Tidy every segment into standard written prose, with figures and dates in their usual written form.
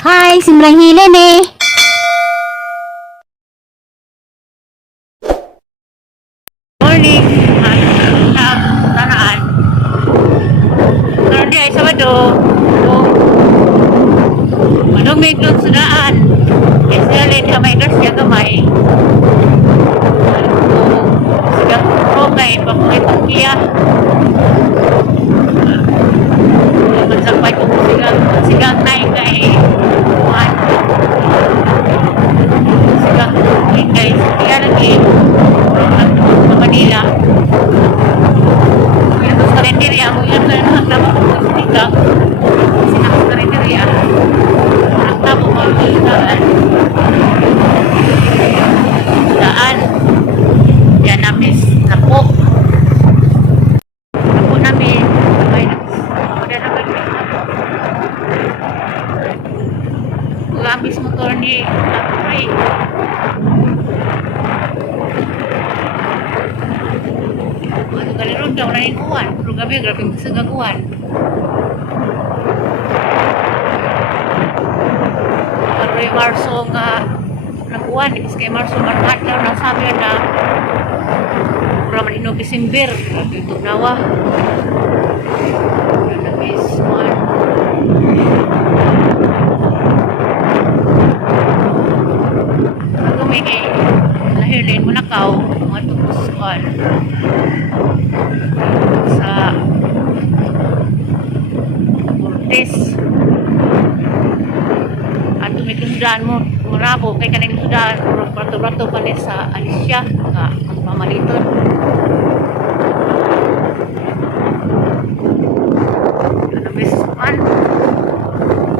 Hai, simrang hile nih. Morning, tanaan. Karon di ay Sabado. Madumig lang sa daan. Kaya sila di may grasya gamay. Sigang rogay, papakitong kiya. Magsapay ko sigang naik kay kuhan. Sigang kay siya lagi. Sa Manila. Kaya sa kalendarya, kung ilan ka na nakapagpapagpapagpapag sinak sa kalendarya, nakapag mga daan. Yan namin napo. Napo namin. May nakuda na ba yung napo? Gabis motor ni Akray. Ano ka rin daw na yung kuwan. Pero gabi, grabe yung sa gaguan. Pero yung Marso nga nakuwan. Kasi kay Marso marungat daw nasabi na Raman Ino December. Grabe ito nawa. Nabis one. Ako may kay lahirlin mo nakaw. Mga tupos kuwan. Sa Cortez at tumikundaan mo murabo kay kaning sudan prato-prato pa ni sa Alicia nga magpamaliton ano besuan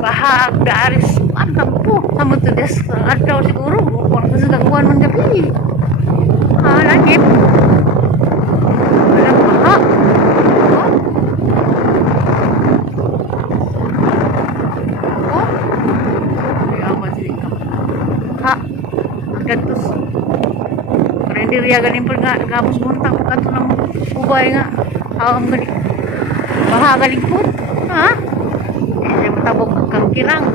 bahag daaris an kampo kamo to des adlaw siguro kung sa gagawin man gabi lagip gantos karinderya ganin po nga gabos muntang pagkato ng ubay nga awam ganin baha galing po ha hindi matabog kang kirang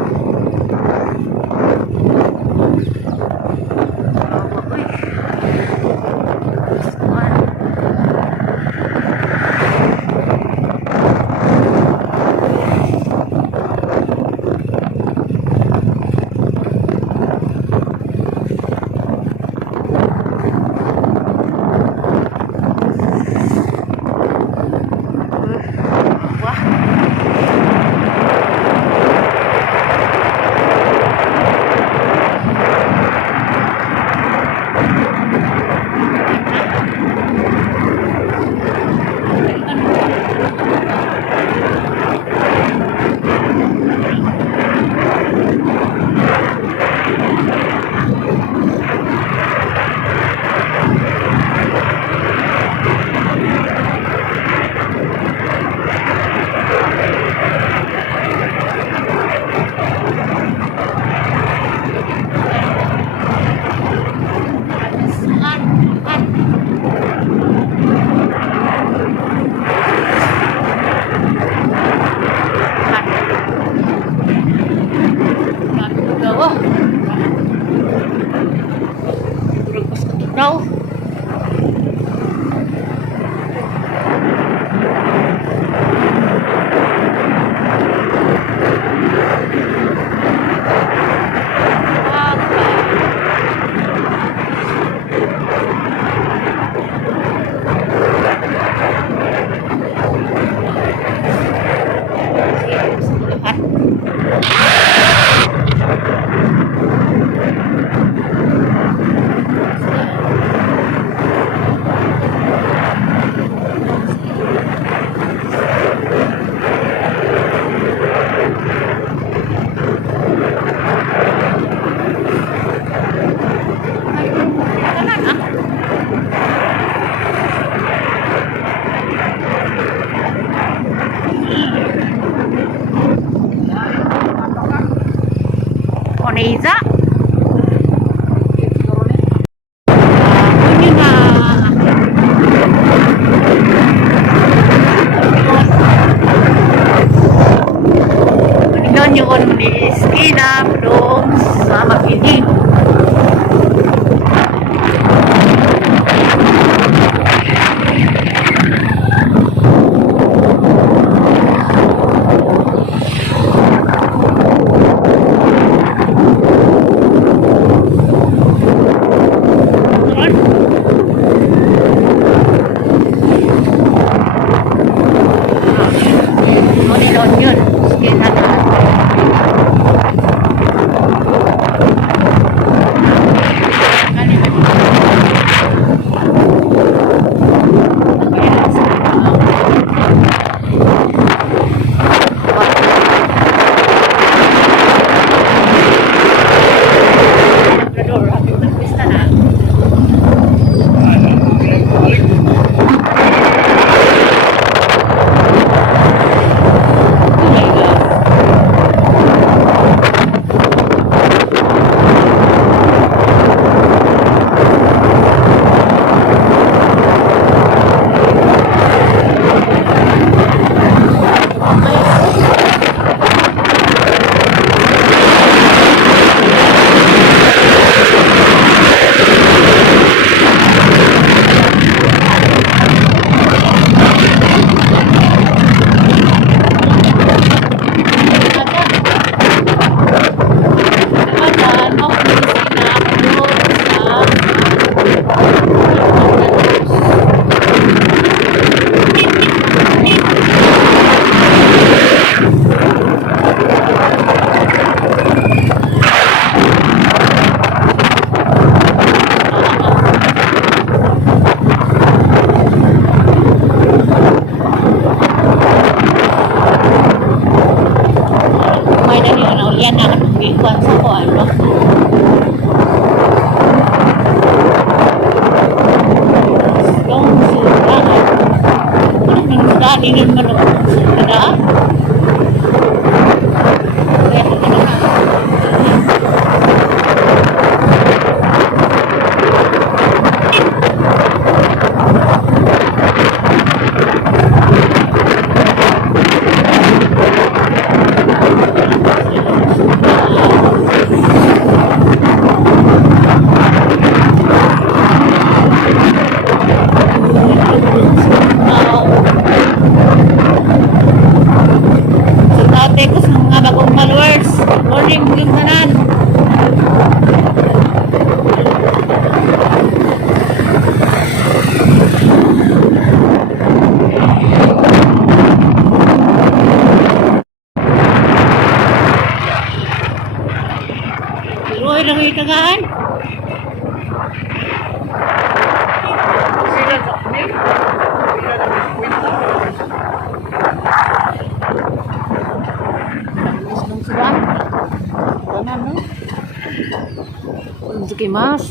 daw Oneiza kuning yun di Iskina dong sa Makinig. Yun, Iskina na. Yan ang ikuan sa ko ano. Long sudah. Ano sudah dingin man ako. Sudah. Ko sa mga bagong followers. Morning yung tanan. Iroy lang yung tagaan. Sige mas.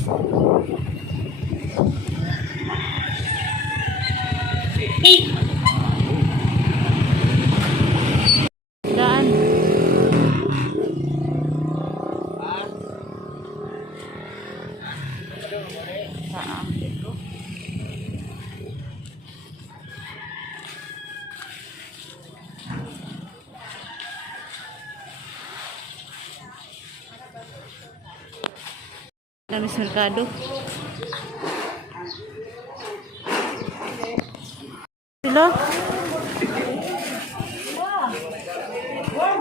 Dan. Saan itu? Namis merkado. Sila.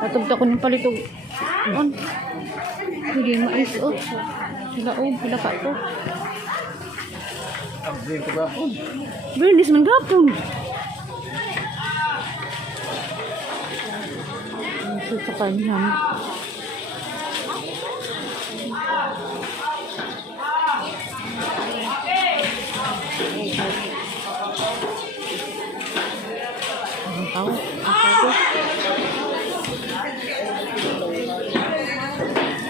Natugta ko ng palito. On. Hindi mais oh. Sila oh, sila ka to. Bernis man gapon. Ito sa kanya. Tahu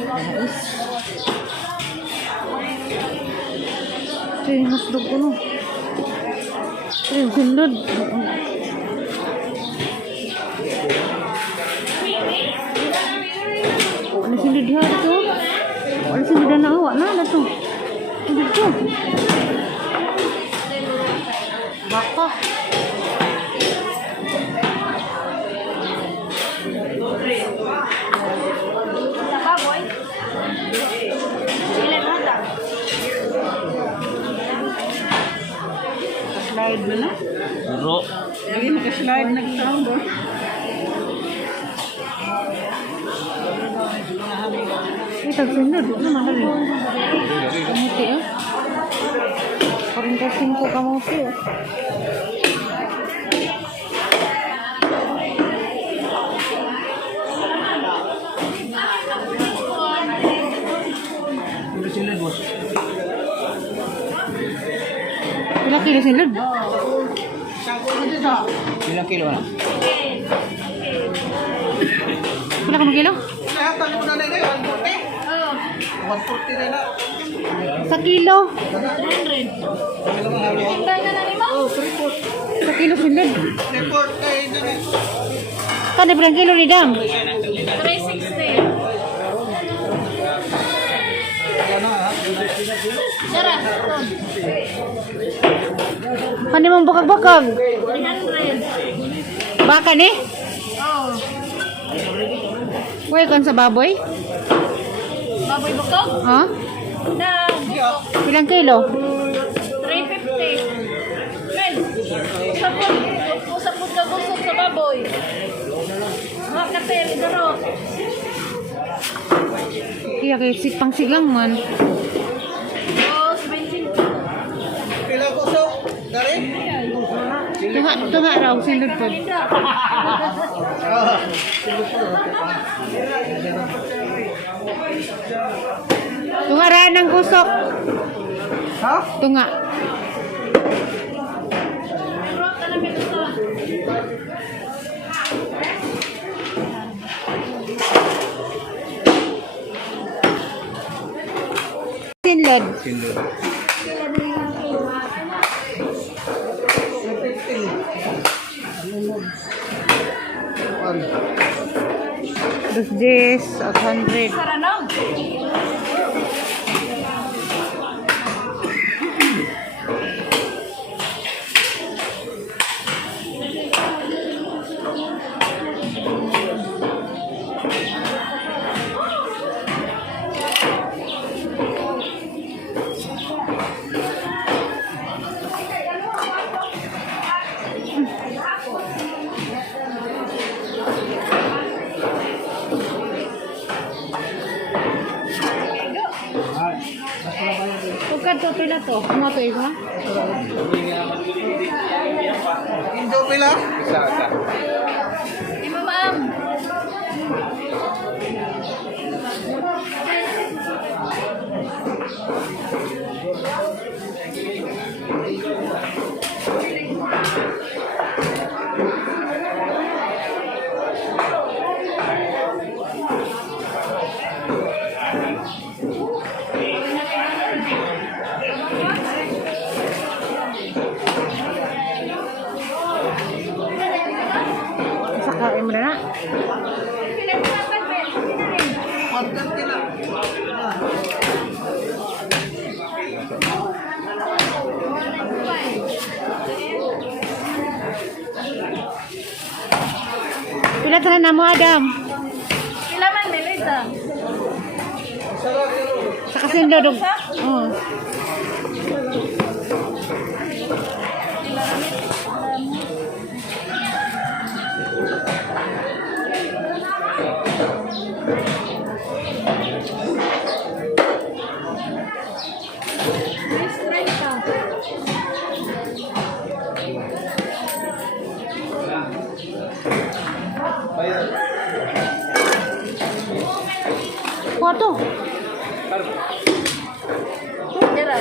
apa guys ini hotdog ko no gundod ano sila diha ito ano sila na awak na na to dito baka Slide na na. Bro. Lagi maka-slide na kita boy. Ito, sundod. Ano mahal eh? Kamuti ah. 45 kamuti ah. Silid boss. Pila kilo sundod? Ilang kilo na? Pila ka kilo? Lahat ang muna na yun, 140 na na. Sa kilo. Sa kilo sundod. Report kayo na na. Kano bilang kilo ni Dam? 360. Sarap. Kano mong bakag-bakag? 300. Baka ni? Oh. Uy, kan sa baboy? Baboy bukog? Ha? Na bukog. Bilang kilo? 350. Men, usap-usap ka busog sa baboy. Mga kapel, garo. Kaya kay pang sigang man. Oh, 25. Pila ko so? Dari? Tunga raw, sindod po. Tunga ra ng kusok. Ha? Tunga. Rock ka na ito. Sinlod. Silid. 210 at 100. Saranong. Pagka to pila to. Mga to isa. Indo pila? Isa. Lima ma'am. Sakain mo na na. Pagkat nila. Pila tanan na mo, Adam. Pila man, Melita? Sa kasindod. Oh. Miss 30. Kuha to. Jara.